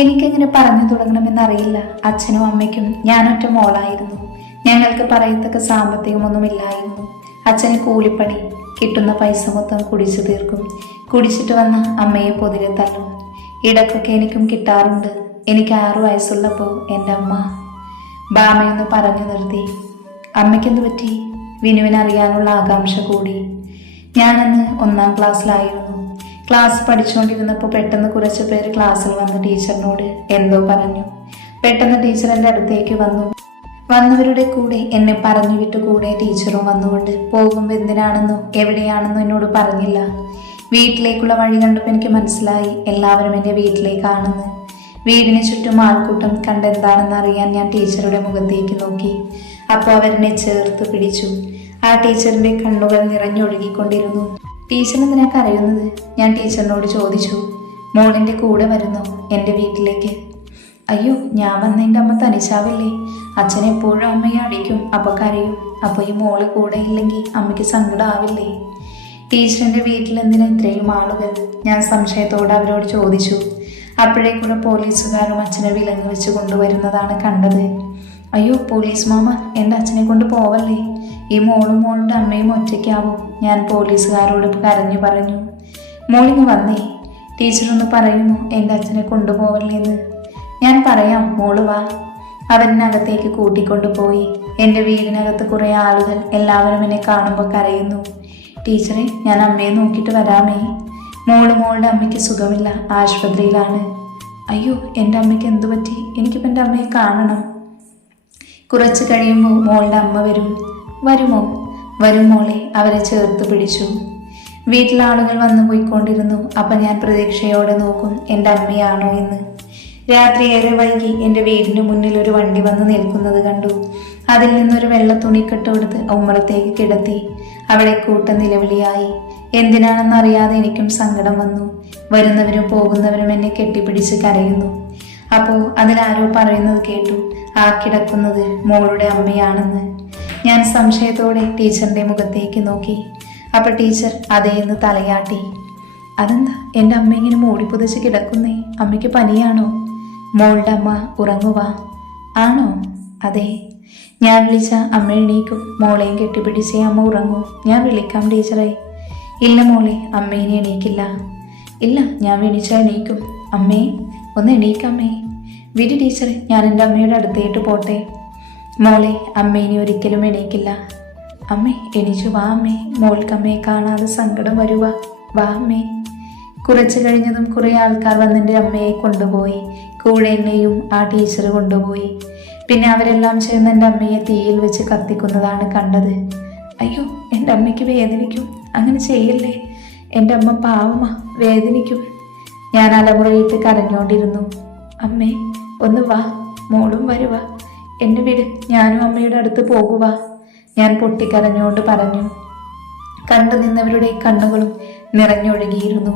എനിക്കെങ്ങനെ പറഞ്ഞു തുടങ്ങണമെന്നറിയില്ല. അച്ഛനും അമ്മയ്ക്കും ഞാനൊറ്റ മോളായിരുന്നു. ഞങ്ങൾക്ക് പറയത്തക്ക സാമ്പത്തികമൊന്നുമില്ലായിരുന്നു. അച്ഛന് കൂലിപ്പണി, കിട്ടുന്ന പൈസ മൊത്തം കുടിച്ചു തീർക്കും. കുടിച്ചിട്ട് വന്ന അമ്മയെ പൊതിരെ തള്ളും. ഇടയ്ക്കൊക്കെ എനിക്കും കിട്ടാറുണ്ട്. എനിക്ക് 6 വയസ്സുള്ളപ്പോൾ എൻ്റെ അമ്മ ബാമയൊന്ന് പറഞ്ഞു നിർത്തി. അമ്മയ്ക്കെന്ത് പറ്റി? വിനുവിനറിയാനുള്ള ആകാംക്ഷ കൂടി. ഞാനന്ന് 1ാം ക്ലാസ്സിലായിരുന്നു. ക്ലാസ് പഠിച്ചുകൊണ്ടിരുന്നപ്പോൾ പെട്ടെന്ന് കുറച്ച് പേര് ക്ലാസ്സിൽ വന്ന് ടീച്ചറിനോട് എന്തോ പറഞ്ഞു. പെട്ടെന്ന് ടീച്ചർ എൻ്റെ അടുത്തേക്ക് വന്നു. വന്നവരുടെ കൂടെ എന്നെ പറഞ്ഞു വിട്ടു കൂടെ ടീച്ചറും വന്നുകൊണ്ട് പോകുമ്പോൾ എന്തിനാണെന്നോ എവിടെയാണെന്നോ എന്നോട് പറഞ്ഞില്ല. വീട്ടിലേക്കുള്ള വഴി കണ്ടപ്പോൾ എനിക്ക് മനസ്സിലായി എല്ലാവരും എൻ്റെ വീട്ടിലേക്കാണെന്ന്. വീടിന് ചുറ്റും ആൾക്കൂട്ടം കണ്ടെന്താണെന്ന് അറിയാൻ ഞാൻ ടീച്ചറുടെ മുഖത്തേക്ക് നോക്കി. അപ്പോൾ അവരെന്നെ ചേർത്ത് പിടിച്ചു. ആ ടീച്ചറിൻ്റെ കണ്ണുകൾ നിറഞ്ഞൊഴുകിക്കൊണ്ടിരുന്നു. ടീച്ചർ എന്തിനാ കരയുന്നത്? ഞാൻ ടീച്ചറിനോട് ചോദിച്ചു. മോളിൻ്റെ കൂടെ വരുന്നോ എൻ്റെ വീട്ടിലേക്ക്? അയ്യോ, ഞാൻ വന്ന എൻ്റെ അമ്മ തനിച്ചാവില്ലേ? അച്ഛൻ എപ്പോഴും അമ്മയെ അടിക്കും, അപ്പോൾ കരയും. അപ്പോൾ ഈ മോള് കൂടെ ഇല്ലെങ്കിൽ അമ്മയ്ക്ക് സങ്കടമാവില്ലേ? ടീച്ചറിൻ്റെ വീട്ടിലെന്തിനാ ഇത്രയും ആളുകൾ? ഞാൻ സംശയത്തോടെ അവരോട് ചോദിച്ചു. അപ്പോഴേക്കൂടെ പോലീസുകാരും അച്ഛനെ വിലങ്ങ് വെച്ച് കൊണ്ടുവരുന്നതാണ് കണ്ടത്. അയ്യോ പോലീസ് മാമ, എൻ്റെ അച്ഛനെ കൊണ്ട് പോവല്ലേ? ഈ മോളും മോളുടെ അമ്മയും ഒറ്റയ്ക്കാവും. ഞാൻ പോലീസുകാരോട് കരഞ്ഞു പറഞ്ഞു. മോളിങ്ങ് വന്നേ, ടീച്ചറൊന്ന് പറയുമോ എൻ്റെ അച്ഛനെ കൊണ്ടുപോവല്ലേന്ന്? ഞാൻ പറയാം, മോള് വാ. അവരിനകത്തേക്ക് കൂട്ടിക്കൊണ്ടുപോയി. എൻ്റെ വീടിനകത്ത് കുറേ ആളുകൾ എല്ലാവരും എന്നെ കാണുമ്പോൾ കരയുന്നു. ടീച്ചറെ, ഞാൻ അമ്മയെ നോക്കിയിട്ട് വരാമേ. മോളുടെ അമ്മയ്ക്ക് സുഖമില്ല, ആശുപത്രിയിലാണ്. അയ്യോ, എൻ്റെ അമ്മയ്ക്ക് എന്തു പറ്റി? എനിക്കിപ്പോൾ എൻ്റെ അമ്മയെ കാണണം. കുറച്ച് കഴിയുമ്പോൾ മോളുടെ അമ്മ വരും. വരുമോ? വരും മോളെ. അവരെ ചേർത്ത് പിടിച്ചു. വീട്ടിലാളുകൾ വന്നു പോയിക്കൊണ്ടിരുന്നു. അപ്പം ഞാൻ പ്രതീക്ഷയോടെ നോക്കും എൻ്റെ അമ്മയാണോ എന്ന്. രാത്രി ഏറെ വൈകി എൻ്റെ വീടിൻ്റെ മുന്നിൽ ഒരു വണ്ടി വന്ന് നിൽക്കുന്നത് കണ്ടു. അതിൽ നിന്നൊരു വെള്ള തുണിക്കെട്ട് എടുത്ത് ഉമ്മറത്തേക്ക് കിടത്തി. അവിടെ കൂട്ടം നിലവിളിയായി. എന്തിനാണെന്നറിയാതെ എനിക്കും സങ്കടം വന്നു. വരുന്നവരും പോകുന്നവരും എന്നെ കെട്ടിപ്പിടിച്ച് കരയുന്നു. അപ്പോൾ അതിലാരോ പറയുന്നത് കേട്ടു, ആ കിടക്കുന്നത് മോളുടെ അമ്മയാണെന്ന്. ഞാൻ സംശയത്തോടെ ടീച്ചറിൻ്റെ മുഖത്തേക്ക് നോക്കി. അപ്പോൾ ടീച്ചർ അതേന്ന് തലയാട്ടി. അതെന്താ എൻ്റെ അമ്മ ഇങ്ങനെ മൂടിപ്പുതച്ച് കിടക്കുന്നേ? അമ്മയ്ക്ക് പനിയാണോ? മോളുടെ അമ്മ ഉറങ്ങുവാ. ആണോ? അതെ. ഞാൻ വിളിച്ച അമ്മ എണീക്കും. മോളെയും കെട്ടിപ്പിടിച്ചേ അമ്മ ഉറങ്ങൂ. ഞാൻ വിളിക്കാം ടീച്ചറെ. ഇല്ല മോളെ, അമ്മ ഇനി എണീക്കില്ല. ഇല്ല, ഞാൻ വിളിച്ചാൽ എണീക്കും. അമ്മേ, ഒന്ന് എണീക്കമ്മേ. വിധി ടീച്ചറെ, ഞാൻ എൻ്റെ അമ്മയുടെ അടുത്തേട്ട് പോട്ടെ. മോളെ, അമ്മ ഇനി ഒരിക്കലും എണീക്കില്ല. അമ്മേ, എണീച്ചു വാ അമ്മേ. മോൾക്കമ്മയെ കാണാതെ സങ്കടം വരുക. വാ അമ്മേ. കുറച്ച് കഴിഞ്ഞതും കുറേ ആൾക്കാർ വന്ന് എൻ്റെ അമ്മയെ കൊണ്ടുപോയി. കൂടെ എന്നെയും ആ ടീച്ചർ കൊണ്ടുപോയി. പിന്നെ അവരെല്ലാം ചേർന്ന് എൻ്റെ അമ്മയെ തീയിൽ വെച്ച് കത്തിക്കുന്നതാണ് കണ്ടത്. അയ്യോ, എൻ്റെ അമ്മയ്ക്ക് വേദനിക്കും. അങ്ങനെ ചെയ്യല്ലേ. എൻ്റെ അമ്മ പാവമാ, വേദനിക്കും. ഞാൻ അലമുറയിട്ട് കരഞ്ഞുകൊണ്ടിരുന്നു. അമ്മേ, ഒന്ന് വാ. മോളും വരുക. എന്നെ വിട്, ഞാനും അമ്മയുടെ അടുത്ത് പോകുക. ഞാൻ പൊട്ടിക്കരഞ്ഞുകൊണ്ട് പറഞ്ഞു. കണ്ടു നിന്നവരുടെ കണ്ണുകളും നിറഞ്ഞൊഴുകിയിരുന്നു.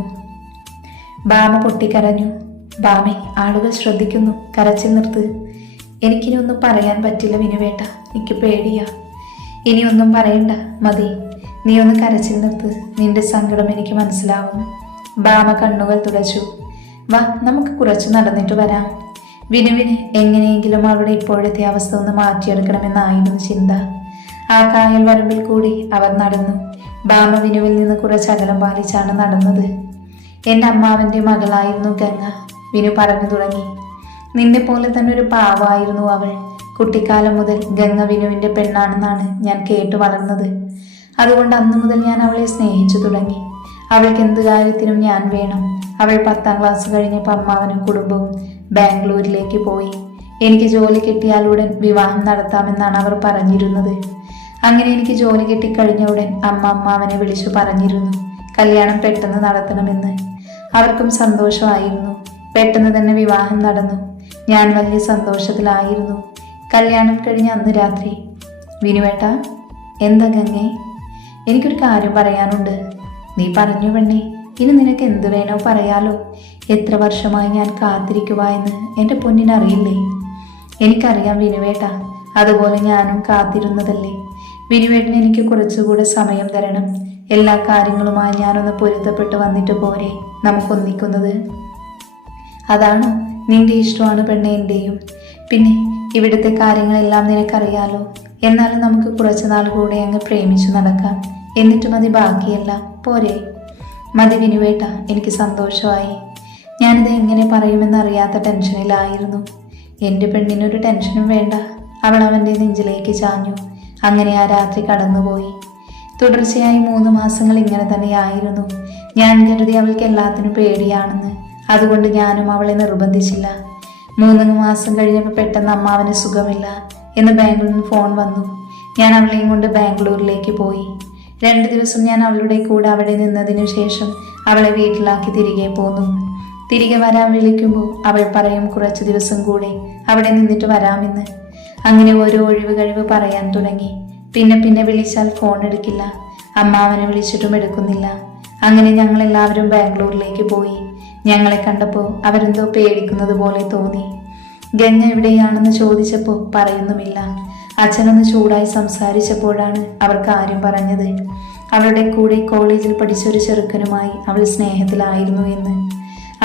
ബാമ പൊട്ടിക്കരഞ്ഞു. ബാമേ, ആളുകൾ ശ്രദ്ധിക്കുന്നു, കരച്ചിൽ നിർത്ത്. എനിക്കിനി ഒന്നും പറയാൻ പറ്റില്ല വിനുവേട്ട, എനിക്ക് പേടിയാ. ഇനി ഒന്നും പറയണ്ട, മതി. നീ ഒന്ന് കരച്ചിൽ നിർത്ത്. നിന്റെ സങ്കടം എനിക്ക് മനസ്സിലാവും. ബാമ കണ്ണുകൾ തുടച്ചു. വാ, നമുക്ക് കുറച്ച് നടന്നിട്ട് വരാം. വിനുവിന് എങ്ങനെയെങ്കിലും അവളുടെ ഇപ്പോഴത്തെ അവസ്ഥ ഒന്ന് മാറ്റിയെടുക്കണമെന്നായിരുന്നു ചിന്ത. ആ കായൽ വരമ്പിൽ കൂടി അവർ നടന്നു. ബാമ വിനുവിൽ നിന്ന് കുറച്ച് അകലം പാലിച്ചാണ് നടന്നത്. എൻ്റെ അമ്മാവൻ്റെ മകളായിരുന്നു ഗംഗ. വിനു പറഞ്ഞു തുടങ്ങി. നിന്നെ പോലെ തന്നെ ഒരു പാവമായിരുന്നു അവൾ. കുട്ടിക്കാലം മുതൽ ഗംഗ വിനുവിൻ്റെ പെണ്ണാണെന്നാണ് ഞാൻ കേട്ടു വളർന്നത്. അതുകൊണ്ട് അന്നു മുതൽ ഞാൻ അവളെ സ്നേഹിച്ചു തുടങ്ങി. അവൾക്ക് എന്ത് കാര്യത്തിനും ഞാൻ വേണം. അവൾ 10ാം ക്ലാസ് കഴിഞ്ഞപ്പോൾ അമ്മാവനും കുടുംബവും ബാംഗ്ലൂരിലേക്ക് പോയി. എനിക്ക് ജോലി കിട്ടിയാൽ ഉടൻ വിവാഹം നടത്താമെന്നാണ് അവർ പറഞ്ഞിരുന്നത്. അങ്ങനെ എനിക്ക് ജോലി കിട്ടിക്കഴിഞ്ഞ ഉടൻ അമ്മാവനെ വിളിച്ചു പറഞ്ഞിരുന്നു കല്യാണം പെട്ടെന്ന് നടത്തണമെന്ന്. അവർക്കും സന്തോഷമായിരുന്നു. പെട്ടെന്ന് തന്നെ വിവാഹം നടന്നു. ഞാൻ വലിയ സന്തോഷത്തിലായിരുന്നു. കല്യാണം കഴിഞ്ഞ അന്ന് രാത്രി, വിനുവേട്ട. എന്താ ഗംഗേ? എനിക്കൊരു കാര്യം പറയാനുണ്ട്. നീ പറഞ്ഞു പെണ്ണേ, ഇനി നിനക്ക് എന്ത് വേണോ പറയാലോ. എത്ര വർഷമായി ഞാൻ കാത്തിരിക്കുക എന്ന് എൻ്റെ പൊന്നിനറിയില്ലേ? എനിക്കറിയാം വിനുവേട്ട, അതുപോലെ ഞാനും കാത്തിരുന്നതല്ലേ. വിനുവേട്ടന് എനിക്ക് കുറച്ചുകൂടെ സമയം തരണം. എല്ലാ കാര്യങ്ങളുമായി ഞാനൊന്ന് പൊരുത്തപ്പെട്ട് വന്നിട്ട് പോരെ നമുക്കൊന്നിക്കുന്നത്. അതാണോ നിന്റെ ഇഷ്ടമാണ് പെണ്ണെ എൻ്റെയും. പിന്നെ ഇവിടുത്തെ കാര്യങ്ങളെല്ലാം നിനക്കറിയാലോ. എന്നാലും നമുക്ക് കുറച്ചു നാൾ കൂടെ അങ്ങ് പ്രേമിച്ചു നടക്കാം. എന്നിട്ട് മതി ബാക്കിയെല്ലാം, പോരെ? മതി വിനുവേട്ട, എനിക്ക് സന്തോഷമായി. ഞാനിത് എങ്ങനെ പറയുമെന്നറിയാത്ത ടെൻഷനിലായിരുന്നു. എൻ്റെ പെണ്ണിനൊരു ടെൻഷനും വേണ്ട. അവൾ അവൻ്റെ നെഞ്ചിലേക്ക് ചാഞ്ഞു. അങ്ങനെ ആ രാത്രി കടന്നുപോയി. തുടർച്ചയായി 3 മാസങ്ങൾ ഇങ്ങനെ തന്നെയായിരുന്നു. ഞാൻ കരുതി അവൾക്ക് എല്ലാത്തിനും പേടിയാണെന്ന്. അതുകൊണ്ട് ഞാനും അവളെ നിർബന്ധിച്ചില്ല. 3 മാസം കഴിഞ്ഞപ്പോൾ പെട്ടെന്ന് അമ്മാവന് സുഖമില്ല എന്ന് ബാംഗ്ലൂരിൽ നിന്ന് ഫോൺ വന്നു. ഞാൻ അവളെയും കൊണ്ട് ബാംഗ്ലൂരിലേക്ക് പോയി. 2 ദിവസം ഞാൻ അവളുടെ കൂടെ അവിടെ നിന്നതിനു ശേഷം അവളെ വീട്ടിലാക്കി തിരികെ പോന്നു. തിരികെ വരാൻ വിളിക്കുമ്പോൾ അവൾ പറയും കുറച്ച് ദിവസം കൂടെ അവിടെ നിന്നിട്ട് വരാമെന്ന്. അങ്ങനെ ഓരോ ഒഴിവ് കഴിവ് പറയാൻ തുടങ്ങി. പിന്നെ വിളിച്ചാൽ ഫോൺ എടുക്കില്ല. അമ്മാവനെ വിളിച്ചിട്ടും എടുക്കുന്നില്ല. അങ്ങനെ ഞങ്ങളെല്ലാവരും ബാംഗ്ലൂരിലേക്ക് പോയി. ഞങ്ങളെ കണ്ടപ്പോൾ അവരെന്തോ പേടിക്കുന്നത് പോലെ തോന്നി. ഗംഗ എവിടെയാണെന്ന് ചോദിച്ചപ്പോൾ പറയുന്നുമില്ല. അച്ഛനൊന്ന് ചൂടായി സംസാരിച്ചപ്പോഴാണ് അവർ കാര്യം പറഞ്ഞത്. അവളുടെ കൂടെ കോളേജിൽ പഠിച്ചൊരു ചെറുക്കനുമായി അവൾ സ്നേഹത്തിലായിരുന്നു എന്ന്.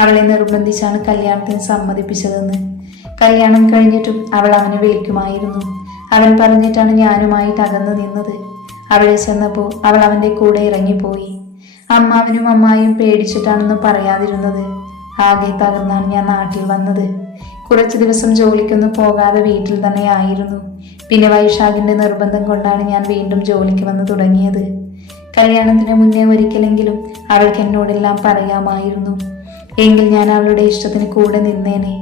അവളെ നിർബന്ധിച്ചാണ് കല്യാണത്തിന് സമ്മതിപ്പിച്ചതെന്ന്. കല്യാണം കഴിഞ്ഞിട്ടും അവൾ അവനെ വിളിക്കുമായിരുന്നു. അവൻ പറഞ്ഞിട്ടാണ് ഞാനുമായിട്ട് അകന്നു നിന്നത്. അവിടെ ചെന്നപ്പോൾ അവൾ അവൻ്റെ കൂടെ ഇറങ്ങിപ്പോയി. അമ്മാവനും അമ്മായും പേടിച്ചിട്ടാണെന്ന് പറയാതിരുന്നത്. ആകെ തകർന്നാണ് ഞാൻ നാട്ടിൽ വന്നത്. കുറച്ച് ദിവസം ജോലിക്കൊന്നും പോകാതെ വീട്ടിൽ തന്നെ ആയിരുന്നു. പിന്നെ വൈശാഖിന്റെ നിർബന്ധം കൊണ്ടാണ് ഞാൻ വീണ്ടും ജോലിക്ക് വന്നു തുടങ്ങിയത്. കല്യാണത്തിന് മുന്നേ ഒരിക്കലെങ്കിലും അവൾക്ക് എന്നോടെല്ലാം പറയാമായിരുന്നു. എങ്കിൽ ഞാൻ അവളുടെ ഇഷ്ടത്തിന് കൂടെ നിന്നേനെ.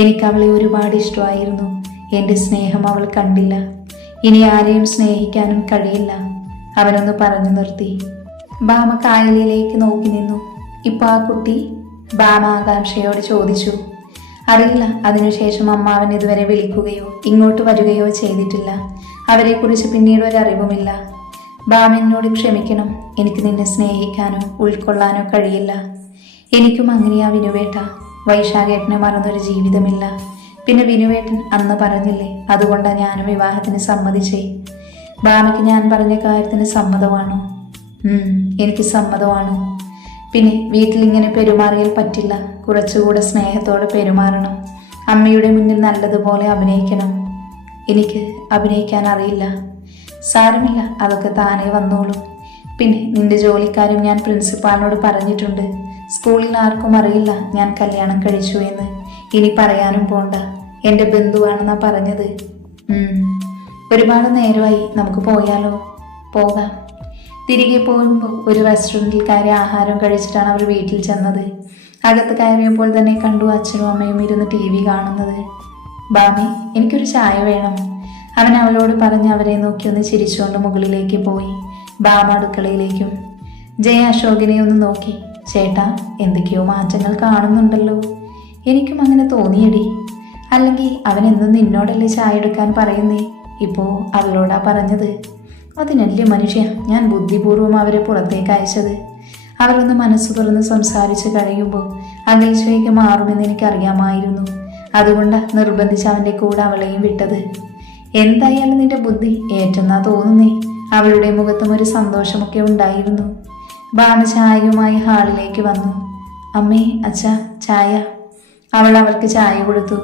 എനിക്ക് അവളെ ഒരുപാട് ഇഷ്ടമായിരുന്നു. എൻ്റെ സ്നേഹം അവൾ കണ്ടില്ല. ഇനി ആരെയും സ്നേഹിക്കാനും കഴിയില്ല. അവനൊന്ന് പറഞ്ഞു നിർത്തി. ബാമ കായലിലേക്ക് നോക്കി നിന്നു. ഇപ്പൊ ആ കുട്ടി? ബാമ ആകാംക്ഷയോട് ചോദിച്ചു. അറിയില്ല. അതിനുശേഷം അമ്മാവൻ ഇതുവരെ വിളിക്കുകയോ ഇങ്ങോട്ട് വരികയോ ചെയ്തിട്ടില്ല. അവരെക്കുറിച്ച് പിന്നീട് ഒരറിവുമില്ല. ബാമ എന്നോട് ക്ഷമിക്കണം. എനിക്ക് നിന്നെ സ്നേഹിക്കാനോ ഉൾക്കൊള്ളാനോ കഴിയില്ല. എനിക്കും അങ്ങനെയാ വിനുവേട്ട. വൈശാഖേട്ടനെ മറന്നൊരു ജീവിതമില്ല. പിന്നെ വിനുവേട്ടൻ അന്ന് പറഞ്ഞില്ലേ, അതുകൊണ്ടാണ് ഞാനും വിവാഹത്തിന് സമ്മതിച്ചേ. ബാമയ്ക്ക് ഞാൻ പറഞ്ഞ കാര്യത്തിന് സമ്മതമാണോ? എനിക്ക് സമ്മതമാണ്. പിന്നെ വീട്ടിൽ ഇങ്ങനെ പെരുമാറിയാൽ പറ്റില്ല. കുറച്ചുകൂടെ സ്നേഹത്തോടെ പെരുമാറണം. അമ്മയുടെ മുന്നിൽ നല്ലതുപോലെ അഭിനയിക്കണം. എനിക്ക് അഭിനയിക്കാൻ അറിയില്ല. സാരമില്ല, അതൊക്കെ താനേ വന്നോളും. പിന്നെ നിന്റെ ജോലിക്കാരും ഞാൻ പ്രിൻസിപ്പാളിനോട് പറഞ്ഞിട്ടുണ്ട്. സ്കൂളിൽ ആർക്കും അറിയില്ല ഞാൻ കല്യാണം കഴിച്ചു എന്ന്. ഇനി പറയാനും പോണ്ട. എൻ്റെ ബന്ധുവാണെന്നാ പറഞ്ഞത്. ഒരുപാട് നേരമായി. നമുക്ക് പോയാലോ? പോകാം. തിരികെ പോകുമ്പോൾ ഒരു റെസ്റ്റോറൻറ്റിൽ കയറി ആഹാരം കഴിച്ചിട്ടാണ് അവർ വീട്ടിൽ ചെന്നത്. അകത്ത് കയറിയപ്പോൾ തന്നെ കണ്ടു അച്ഛനും അമ്മയും ഇരുന്ന് TV കാണുന്നത്. ബാമി, എനിക്കൊരു ചായ വേണം. അവൻ അവളോട് പറഞ്ഞ് അവരെ നോക്കി ഒന്ന് ചിരിച്ചുകൊണ്ട് മുകളിലേക്ക് പോയി. ബാമ അടുക്കളയിലേക്കും. ജയ അശോകിനെ ഒന്ന് നോക്കി. ചേട്ടാ, എന്തൊക്കെയോ മാറ്റങ്ങൾ കാണുന്നുണ്ടല്ലോ. എനിക്കും അങ്ങനെ തോന്നിയടി. അല്ലെങ്കിൽ അവൻ എന്നും നിന്നോടല്ലേ ചായ എടുക്കാൻ പറയുന്നേ? ഇപ്പോൾ അവളോടാ പറഞ്ഞത്. അതിനല്ലേ മനുഷ്യ ഞാൻ ബുദ്ധിപൂർവ്വം അവരെ പുറത്തേക്ക് അയച്ചത്. അവരൊന്ന് മനസ്സ് തുറന്ന് സംസാരിച്ച് കഴിയുമ്പോൾ അകൽച്ചയ്ക്ക് മാറുമെന്ന് എനിക്കറിയാമായിരുന്നു. അതുകൊണ്ടാണ് നിർബന്ധിച്ച് അവൻ്റെ കൂടെ അവളെയും വിട്ടത്. എന്തായാലും നിന്റെ ബുദ്ധി ഏറ്റെന്നാ തോന്നുന്നേ. അവളുടെ മുഖത്തും ഒരു സന്തോഷമൊക്കെ ഉണ്ടായിരുന്നു. ബാമ ചായയുമായി ഹാളിലേക്ക് വന്നു. അമ്മേ, അച്ഛാ, ചായ. അവൾ അവൾക്ക് ചായ കൊടുത്തു.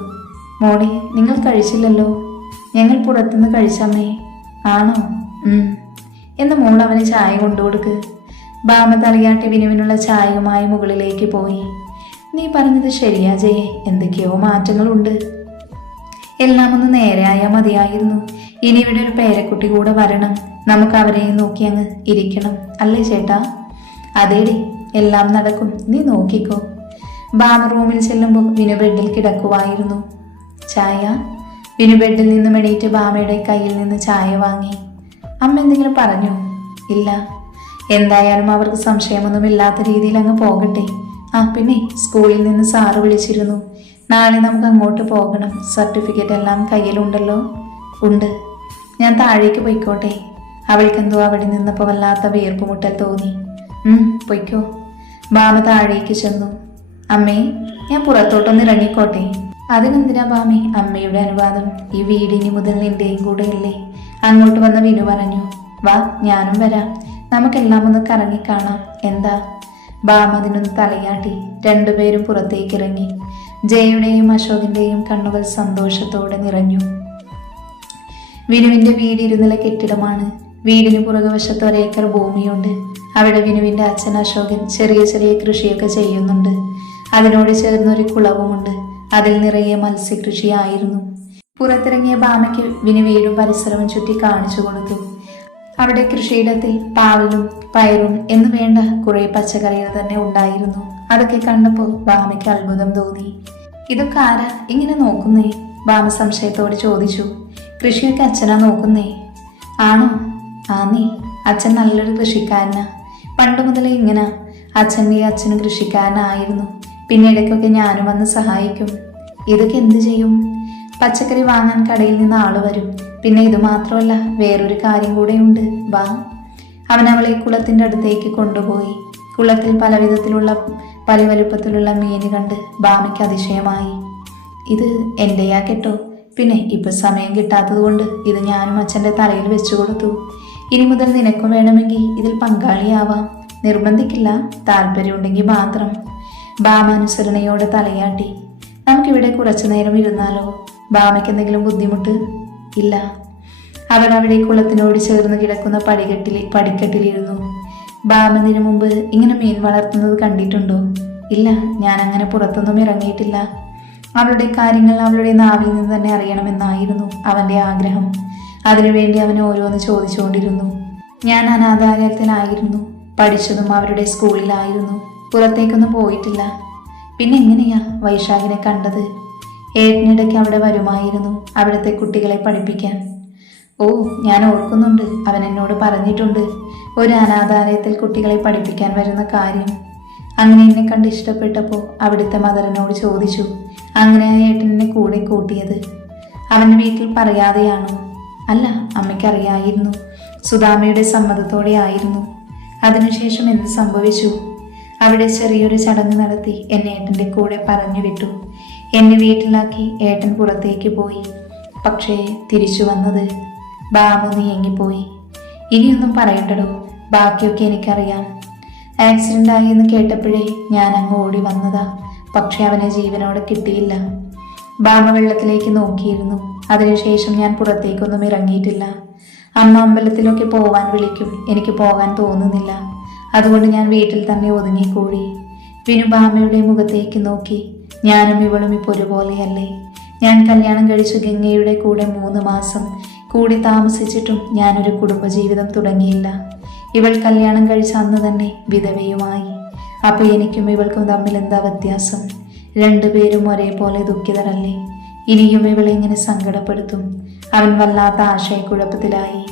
മോളെ, നിങ്ങൾ കഴിച്ചില്ലല്ലോ. ഞങ്ങൾ പുറത്തുനിന്ന് കഴിച്ചമ്മേ. ആണോ? എന്ന് മോൾ അവന് ചായ കൊണ്ടുകൊടുക്ക്. ബാമ തലയാട്ടി വിനുവിനുള്ള ചായയുമായി മുകളിലേക്ക് പോയി. നീ പറഞ്ഞത് ശരിയാ ജയെ, എന്തൊക്കെയോ മാറ്റങ്ങളുണ്ട്. എല്ലാം ഒന്ന് നേരെയായാൽ മതിയായിരുന്നു. ഇനി ഇവിടെ ഒരു പേരക്കുട്ടി കൂടെ വരണം. നമുക്ക് അവരെയും നോക്കി അങ്ങ് ഇരിക്കണം, അല്ലേ ചേട്ടാ? അതേടി, എല്ലാം നടക്കും, നീ നോക്കിക്കോ. ബാമ റൂമിൽ ചെല്ലുമ്പോൾ വിനു ബെഡിൽ കിടക്കുവായിരുന്നു. ചായ? വിനു ബെഡിൽ നിന്നും എണീറ്റ് ബാമയുടെ കയ്യിൽ നിന്ന് ചായ വാങ്ങി. അമ്മ എന്തെങ്കിലും പറഞ്ഞോ? ഇല്ല. എന്തായാലും അവർക്ക് സംശയമൊന്നുമില്ലാത്ത രീതിയിൽ അങ്ങ് പോകട്ടെ. പിന്നെ സ്കൂളിൽ നിന്ന് സാറ് വിളിച്ചിരുന്നു. നാളെ നമുക്ക് അങ്ങോട്ട് പോകണം. സർട്ടിഫിക്കറ്റ് എല്ലാം കയ്യിലുണ്ടല്ലോ? ഉണ്ട്. ഞാൻ താഴേക്ക് പൊയ്ക്കോട്ടെ? അവൾക്കെന്തോ അവിടെ നിന്നപ്പോൾ വല്ലാത്ത വീർപ്പുമുട്ടൽ തോന്നി. പൊയ്ക്കോ. ബാമ താഴേക്ക് ചെന്നു. അമ്മേ, ഞാൻ പുറത്തോട്ടൊന്ന് ഇറങ്ങിക്കോട്ടെ? അതിനെന്തിനാ ബാമി അമ്മയുടെ അനുവാദം? ഈ വീടിനി മുതൽ നിന്റെയും കൂടെയല്ലേ? അങ്ങോട്ട് വന്ന വിനു പറഞ്ഞു. വാ, ഞാനും വരാം. നമുക്കെല്ലാം ഒന്ന് കറങ്ങിക്കാണാം. എന്താ? ബാമ അതിനൊന്ന് തലയാട്ടി. രണ്ടുപേരും പുറത്തേക്ക് ഇറങ്ങി. ജയയുടെയും അശോകിന്റെയും കണ്ണുകൾ സന്തോഷത്തോടെ നിറഞ്ഞു. വിനുവിന്റെ വീട് ഇരുനില കെട്ടിടമാണ്. വീടിന് പുറകുവശത്ത് 1 ഏക്കർ ഭൂമിയുണ്ട്. അവിടെ വിനുവിന്റെ അച്ഛൻ അശോകൻ ചെറിയ ചെറിയ കൃഷിയൊക്കെ ചെയ്യുന്നുണ്ട്. അതിനോട് ചേർന്നൊരു കുളവുമുണ്ട്. അതിൽ നിറയെ മത്സ്യകൃഷിയായിരുന്നു. പുറത്തിറങ്ങിയ ഭാമയ്ക്ക് വിനു വീടും പരിസരവും ചുറ്റി കാണിച്ചു കൊടുത്തു. അവിടെ കൃഷിയിടത്തിൽ പാവലും പയറും എന്നു വേണ്ട കുറെ പച്ചക്കറികൾ തന്നെ ഉണ്ടായിരുന്നു. അതൊക്കെ കണ്ടപ്പോൾ ഭാമയ്ക്ക് അത്ഭുതം തോന്നി. ഇതൊക്കെ ആരാ ഇങ്ങനെ നോക്കുന്നേ? ഭാമ സംശയത്തോട് ചോദിച്ചു. കൃഷിയൊക്കെ അച്ഛനാ നോക്കുന്നേ. ആണോ? ആന്നേ, അച്ഛൻ നല്ലൊരു കൃഷിക്കാരനാ. പണ്ട് മുതലേ ഇങ്ങനെ അച്ഛനും കൃഷിക്കാരനായിരുന്നു. പിന്നെ ഇടയ്ക്കൊക്കെ ഞാനും വന്ന് സഹായിക്കും. ഇതൊക്കെ എന്ത് ചെയ്യും? പച്ചക്കറി വാങ്ങാൻ കടയിൽ നിന്ന് ആള് വരും. പിന്നെ ഇത് മാത്രമല്ല, വേറൊരു കാര്യം കൂടെ ഉണ്ട്. വാ. അവൻ അവളെ കുളത്തിൻ്റെ അടുത്തേക്ക് കൊണ്ടുപോയി. കുളത്തിൽ പല വലുപ്പത്തിലുള്ള മീന് കണ്ട് ഭാമയ്ക്ക് അതിശയമായി. ഇത് എൻ്റെയാ കേട്ടോ. പിന്നെ ഇപ്പൊ സമയം കിട്ടാത്തത് കൊണ്ട് ഇത് ഞാനും അച്ഛൻ്റെ തലയിൽ വെച്ചു കൊടുത്തു. ഇനി മുതൽ നിനക്കും വേണമെങ്കിൽ ഇതിൽ പങ്കാളിയാവാം. നിർബന്ധിക്കില്ല, താല്പര്യമുണ്ടെങ്കിൽ മാത്രം. ഭാമ അനുസരണയോടെ തലയാട്ടി. നമുക്കിവിടെ കുറച്ചു നേരം ഇരുന്നാലോ? ഭാമയ്ക്ക് എന്തെങ്കിലും ബുദ്ധിമുട്ട്? ഇല്ല. അവൾ അവിടെ കുളത്തിനോട് ചേർന്ന് കിടക്കുന്ന പടിക്കെട്ടിലിരുന്നു. ഭാമതിനു മുമ്പ് ഇങ്ങനെ മീൻ വളർത്തുന്നത് കണ്ടിട്ടുണ്ടോ? ഇല്ല, ഞാൻ അങ്ങനെ പുറത്തൊന്നും ഇറങ്ങിയിട്ടില്ല. അവളുടെ കാര്യങ്ങൾ അവളുടെ നാവിൽ നിന്ന് തന്നെ അറിയണമെന്നായിരുന്നു അവന്റെ ആഗ്രഹം. അതിനുവേണ്ടി അവൻ ഓരോന്ന് ചോദിച്ചുകൊണ്ടിരുന്നു. ഞാൻ അനാഥാലയത്തിലായിരുന്നു. പഠിച്ചതും അവരുടെ സ്കൂളിലായിരുന്നു. പുറത്തേക്കൊന്നും പോയിട്ടില്ല. പിന്നെ എങ്ങനെയാ വൈശാഖിനെ കണ്ടത്? ഏട്ടനിടയ്ക്ക് അവിടെ വരുമായിരുന്നു അവിടുത്തെ കുട്ടികളെ പഠിപ്പിക്കാൻ. ഓ, ഞാൻ ഓർക്കുന്നുണ്ട്. അവൻ എന്നോട് പറഞ്ഞിട്ടുണ്ട് ഒരു അനാഥാലയത്തിൽ കുട്ടികളെ പഠിപ്പിക്കാൻ വരുന്ന കാര്യം. അങ്ങനെ എന്നെ കണ്ട് ഇഷ്ടപ്പെട്ടപ്പോൾ അവിടുത്തെ മദറിനോട് ചോദിച്ചു. അങ്ങനെ ഏട്ടനെ കൂടെ കൂട്ടിയത്. അവൻ്റെ വീട്ടിൽ പറയാതെയാണോ? അല്ല, അമ്മയ്ക്കറിയായിരുന്നു. സുധാമയുടെ സമ്മതത്തോടെ ആയിരുന്നു. അതിനുശേഷം എന്ത് സംഭവിച്ചു? അവിടെ ചെറിയൊരു ചടങ്ങ് നടത്തി എന്നെ ഏട്ടൻ്റെ കൂടെ പറഞ്ഞു വിട്ടു. എന്നെ വീട്ടിലാക്കി ഏട്ടൻ പുറത്തേക്ക് പോയി. പക്ഷേ തിരിച്ചു വന്നത് ഭാമ നീങ്ങിപ്പോയി. ഇനിയൊന്നും പറയണ്ടടോ, ബാക്കിയൊക്കെ എനിക്കറിയാം. ആക്സിഡൻ്റ് ആയി എന്ന് കേട്ടപ്പോഴേ ഞാൻ അങ്ങ് ഓടി വന്നതാ. പക്ഷെ അവനെ ജീവനോടെ കിട്ടിയില്ല. ഭാമ വെള്ളത്തിലേക്ക് നോക്കിയിരുന്നു. അതിനുശേഷം ഞാൻ പുറത്തേക്കൊന്നും ഇറങ്ങിയിട്ടില്ല. അമ്മ അമ്പലത്തിലൊക്കെ പോവാൻ വിളിക്കും. എനിക്ക് പോകാൻ തോന്നുന്നില്ല. അതുകൊണ്ട് ഞാൻ വീട്ടിൽ തന്നെ ഒതുങ്ങിക്കൂടി. വിനു ഭാമയുടെ മുഖത്തേക്ക് നോക്കി. ഞാനും ഇവളും ഇപ്പോൾ ഒരുപോലെയല്ലേ? ഞാൻ കല്യാണം കഴിച്ചു ഗംഗയുടെ കൂടെ 3 മാസം കൂടി താമസിച്ചിട്ടും ഞാനൊരു കുടുംബജീവിതം തുടങ്ങിയില്ല. ഇവൾ കല്യാണം കഴിച്ച അന്ന് തന്നെ വിധവയുമായി. അപ്പൊ എനിക്കും ഇവൾക്കും തമ്മിൽ എന്താ വ്യത്യാസം? 2 പേരും ഒരേപോലെ ദുഃഖിതരല്ലേ? ഇനിയും ഇവളെ ഇങ്ങനെ സങ്കടപ്പെടുത്തും. അവൻ വല്ലാത്ത ആശയക്കുഴപ്പത്തിലായി.